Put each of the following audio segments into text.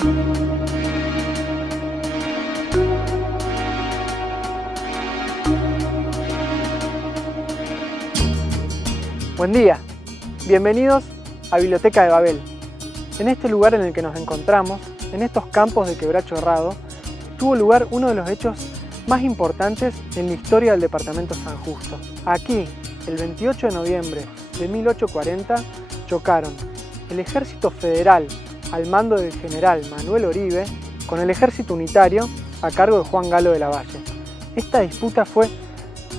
Buen día, bienvenidos a Biblioteca de Babel. En este lugar en el que nos encontramos, en estos campos de Quebracho Herrado, tuvo lugar uno de los hechos más importantes en la historia del departamento San Justo. Aquí, el 28 de noviembre de 1840, chocaron el ejército federal al mando del general Manuel Oribe con el ejército unitario a cargo de Juan Galo de la Valle. Esta disputa fue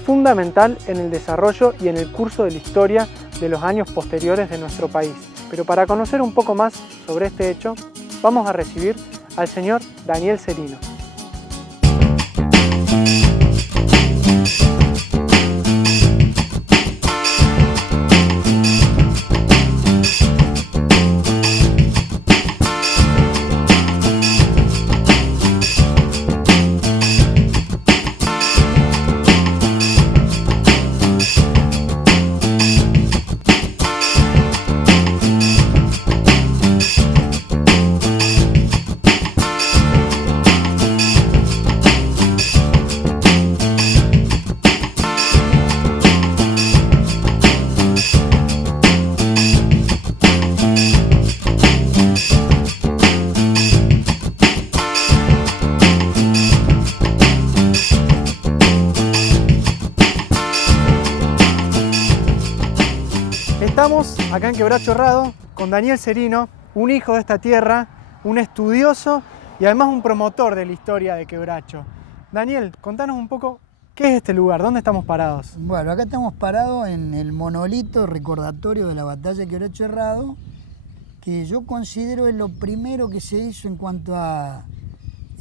fundamental en el desarrollo y en el curso de la historia de los años posteriores de nuestro país. Pero para conocer un poco más sobre este hecho, vamos a recibir al señor Daniel Serino. Estamos acá en Quebracho Herrado con Daniel Serino, un hijo de esta tierra, un estudioso y además un promotor de la historia de Quebracho. Daniel, contanos un poco qué es este lugar, ¿dónde estamos parados? Bueno, acá estamos parados en el monolito recordatorio de la batalla de Quebracho Herrado, que yo considero es lo primero que se hizo en cuanto a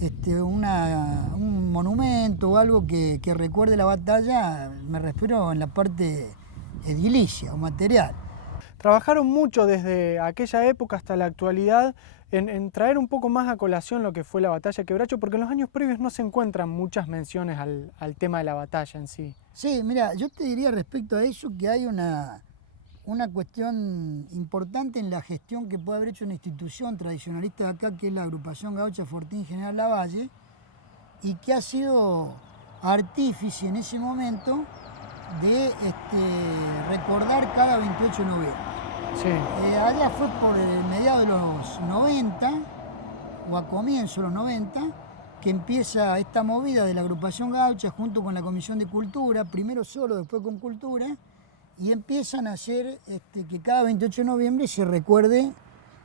un monumento o algo que recuerde la batalla. Me refiero en la parte edilicia o material. Trabajaron mucho desde aquella época hasta la actualidad en traer un poco más a colación lo que fue la batalla de Quebracho, porque en los años previos no se encuentran muchas menciones al tema de la batalla en sí. Sí, mira, yo te diría respecto a eso que hay una cuestión importante en la gestión que puede haber hecho una institución tradicionalista de acá, que es la agrupación Gaucha Fortín General Lavalle, y que ha sido artífice en ese momento de recordar cada 28 de noviembre. Sí. Allá fue por mediados de los 90, o a comienzos de los 90, que empieza esta movida de la agrupación Gaucha junto con la Comisión de Cultura, primero solo, después con Cultura, y empiezan a hacer que cada 28 de noviembre se recuerde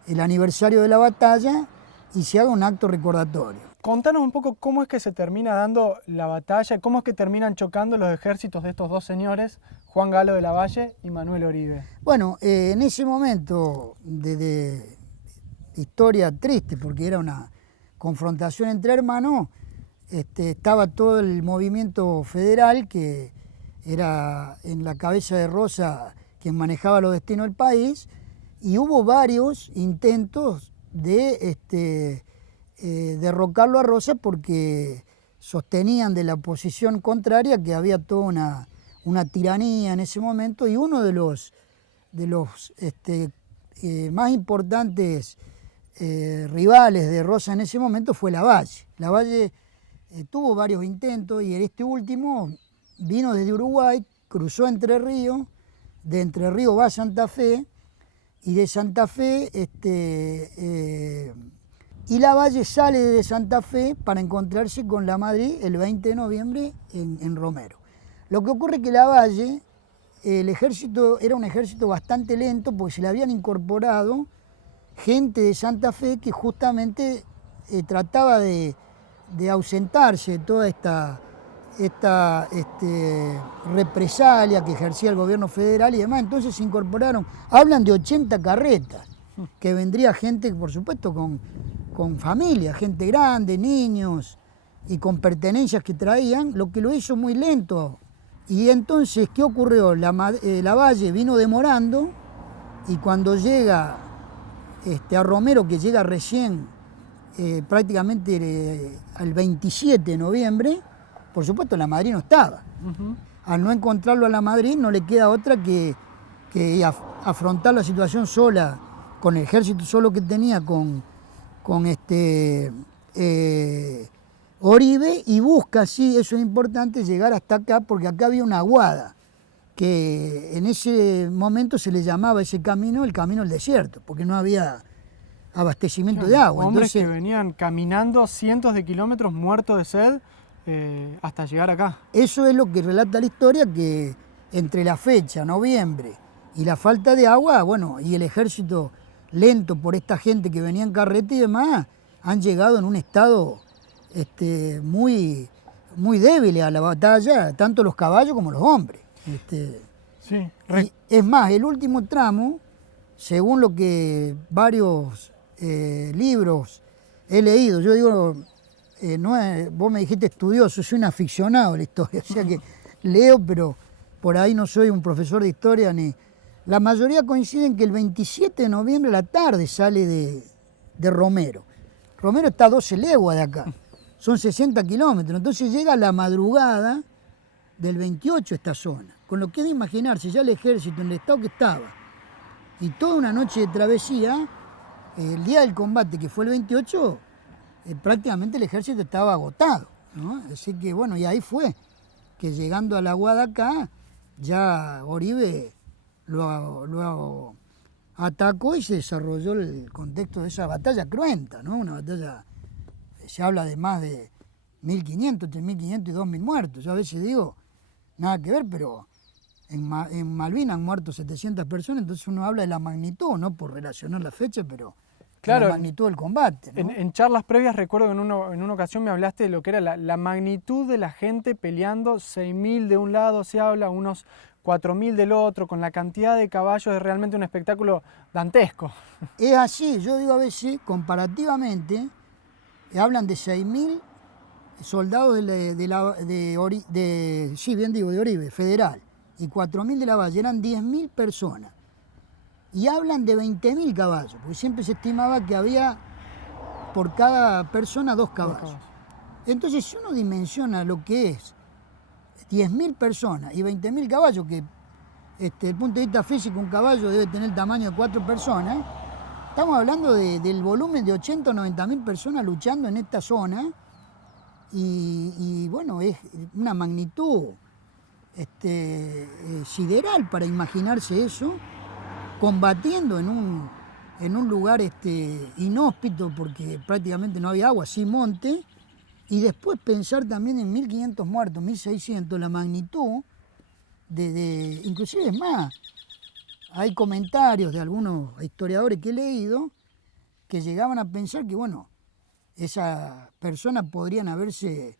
el aniversario de la batalla y se haga un acto recordatorio. Contanos un poco cómo es que se termina dando la batalla, cómo es que terminan chocando los ejércitos de estos dos señores, Juan Galo de la Valle y Manuel Oribe. Bueno, en ese momento de historia triste, porque era una confrontación entre hermanos, estaba todo el movimiento federal, que era en la cabeza de Rosa quien manejaba los destinos del país, y hubo varios intentos de derrocarlo a Rosa porque sostenían de la posición contraria que había toda una tiranía en ese momento, y uno de los más importantes rivales de Rosa en ese momento fue Lavalle. Lavalle tuvo varios intentos y este último vino desde Uruguay, cruzó Entre Ríos, de Entre Ríos va a Santa Fe, y de Santa Fe y Lavalle sale de Santa Fe para encontrarse con la Madrid el 20 de noviembre en Romero. Lo que ocurre es que Lavalle, el ejército era un ejército bastante lento porque se le habían incorporado gente de Santa Fe que justamente trataba de ausentarse de toda esta represalia que ejercía el gobierno federal y demás. Entonces se incorporaron, hablan de 80 carretas, que vendría gente, por supuesto, con familia, gente grande, niños, y con pertenencias que traían, lo que lo hizo muy lento. Y entonces, ¿qué ocurrió? Lavalle vino demorando, y cuando llega a Romero, que llega recién prácticamente al 27 de noviembre, por supuesto la Madrid no estaba. Al no encontrarlo a la Madrid no le queda otra que afrontar la situación sola, con el ejército solo que tenía, con con Oribe, y busca, sí, eso es importante, llegar hasta acá, porque acá había una aguada, que en ese momento se le llamaba ese camino el camino del desierto, porque no había abastecimiento de agua. Hombres Entonces, que venían caminando cientos de kilómetros muertos de sed hasta llegar acá. eso es lo que relata la historia, que entre la fecha, noviembre, y la falta de agua, bueno, y el ejército lento por esta gente que venía en carreta y demás, han llegado en un estado muy, muy débil a la batalla, tanto los caballos como los hombres. Sí. Y es más, el último tramo, según lo que varios libros he leído, yo digo, vos me dijiste estudioso, soy un aficionado a la historia, o sea que leo, pero por ahí no soy un profesor de historia ni... La mayoría coinciden que el 27 de noviembre a la tarde sale de Romero. Romero está a 12 leguas de acá, son 60 kilómetros, entonces llega a la madrugada del 28 a esta zona. Con lo que es de imaginarse ya el ejército en el estado que estaba y toda una noche de travesía, el día del combate que fue el 28, prácticamente el ejército estaba agotado, ¿no? Así que bueno, y ahí fue que llegando a la aguada acá, ya Oribe lo atacó y se desarrolló el contexto de esa batalla cruenta, ¿no? Una batalla, se habla de más de 1.500, entre 1.500 y 2.000 muertos. Yo a veces digo, nada que ver, pero en Malvinas han muerto 700 personas, entonces uno habla de la magnitud, no por relacionar la fecha, pero claro, la magnitud del combate, ¿no? En charlas previas recuerdo que en una ocasión me hablaste de lo que era la magnitud de la gente peleando, 6.000 de un lado se habla, unos 4.000 del otro, con la cantidad de caballos, es realmente un espectáculo dantesco. Es así, yo digo a veces, comparativamente, hablan de 6.000 soldados de Oribe, federal, y 4.000 de la Valle, eran 10.000 personas. Y hablan de 20.000 caballos, porque siempre se estimaba que había por cada persona 2 caballos. Entonces, si uno dimensiona lo que es 10.000 personas y 20.000 caballos, que desde el punto de vista físico un caballo debe tener el tamaño de 4 personas, estamos hablando del volumen de 80 o 90.000 personas luchando en esta zona, y bueno, es una magnitud sideral para imaginarse eso, combatiendo en un lugar inhóspito, porque prácticamente no había agua, sí monte, y después pensar también en 1.500 muertos, 1.600, la magnitud inclusive es más, hay comentarios de algunos historiadores que he leído que llegaban a pensar que, bueno, esas personas podrían haberse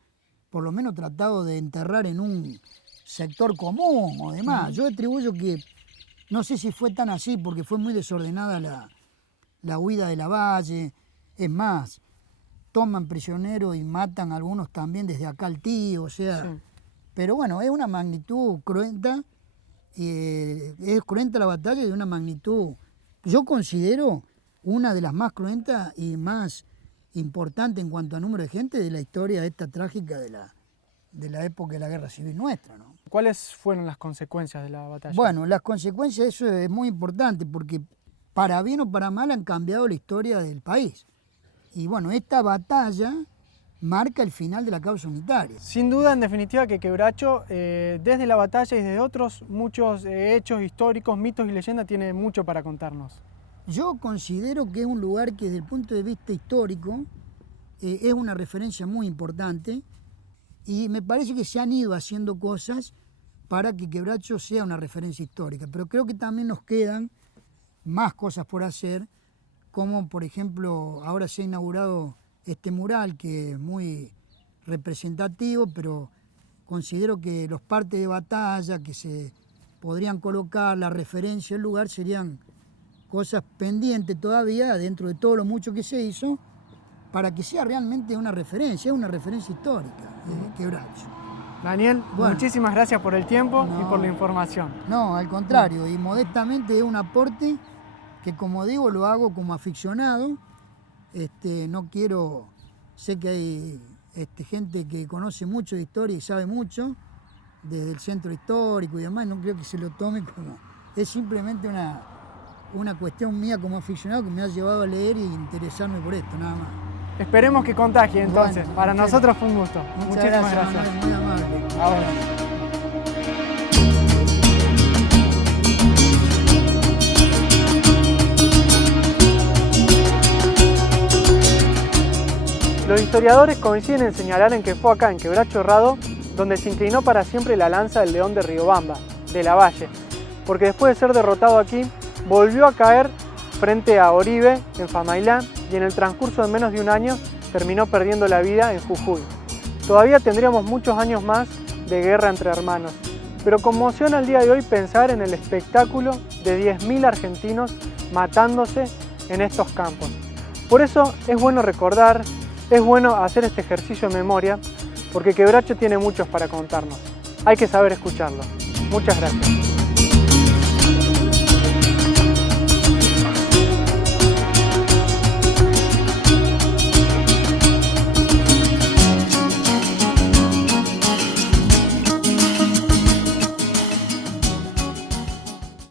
por lo menos tratado de enterrar en un sector común o demás. Yo atribuyo que, no sé si fue tan así, porque fue muy desordenada la huida de la Valle, es más, toman prisioneros y matan a algunos también desde acá al tío, o sea, sí. Pero bueno, es una magnitud cruenta, es cruenta la batalla y de una magnitud, yo considero una de las más cruentas y más importantes en cuanto a número de gente de la historia esta trágica de la época de la Guerra Civil nuestra, ¿no? ¿Cuáles fueron las consecuencias de la batalla? Bueno, las consecuencias, eso es muy importante, porque para bien o para mal han cambiado la historia del país. Y bueno, esta batalla marca el final de la causa unitaria. Sin duda, en definitiva, que Quebracho, desde la batalla y desde otros muchos hechos históricos, mitos y leyendas, tiene mucho para contarnos. Yo considero que es un lugar que desde el punto de vista histórico es una referencia muy importante, y me parece que se han ido haciendo cosas para que Quebracho sea una referencia histórica, pero creo que también nos quedan más cosas por hacer, como por ejemplo ahora se ha inaugurado este mural que es muy representativo, pero considero que los partes de batalla que se podrían colocar, la referencia al lugar, serían cosas pendientes todavía dentro de todo lo mucho que se hizo, para que sea realmente una referencia histórica de Quebracho. Daniel, bueno, muchísimas gracias por el tiempo y por la información. No, al contrario, y modestamente es un aporte que, como digo, lo hago como aficionado. No quiero, sé que hay gente que conoce mucho de historia y sabe mucho, desde el centro histórico y demás, no creo que se lo tome como, es simplemente una cuestión mía como aficionado que me ha llevado a leer y interesarme por esto, nada más. Esperemos que contagie entonces. Bueno, para nosotros fue un gusto. Muchísimas gracias. Manuel, muy amable. Ahora. Los historiadores coinciden en señalar en que fue acá, en Quebracho Herrado, donde se inclinó para siempre la lanza del León de Riobamba, de Lavalle, porque después de ser derrotado aquí, volvió a caer frente a Oribe en Famailá y en el transcurso de menos de un año terminó perdiendo la vida en Jujuy. Todavía tendríamos muchos años más de guerra entre hermanos, pero conmociona el día de hoy pensar en el espectáculo de 10.000 argentinos matándose en estos campos. Por eso es bueno recordar, es bueno hacer este ejercicio de memoria, porque Quebracho tiene muchos para contarnos. Hay que saber escucharlo. Muchas gracias.